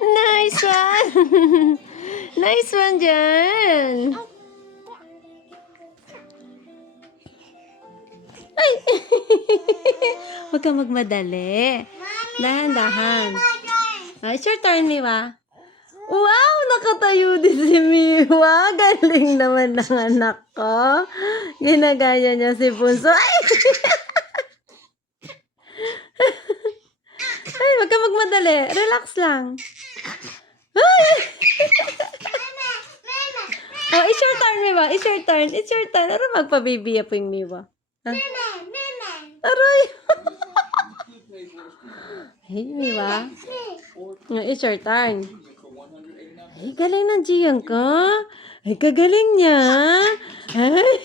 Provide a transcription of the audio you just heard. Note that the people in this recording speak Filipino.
Nice one! Nice one dyan! Ay! Huwag kang magmadali. Dahan-dahan. It's your turn, Miwa. Wow! Nakatayo din si Miwa. Galing naman ng anak ko. Ginagaya niya si Punso. Ay! Ay, huwag kang magmadali. Relax lang. Ay! Oh, it's your turn, Miwa. It's your turn. It's your turn. Ano magpa-baby po yung Miwa? Ha? Aroy! Hey, Miwa. It's your turn. Ay, galing ng Jiyan ka. Ay, kagaling niya. Ay.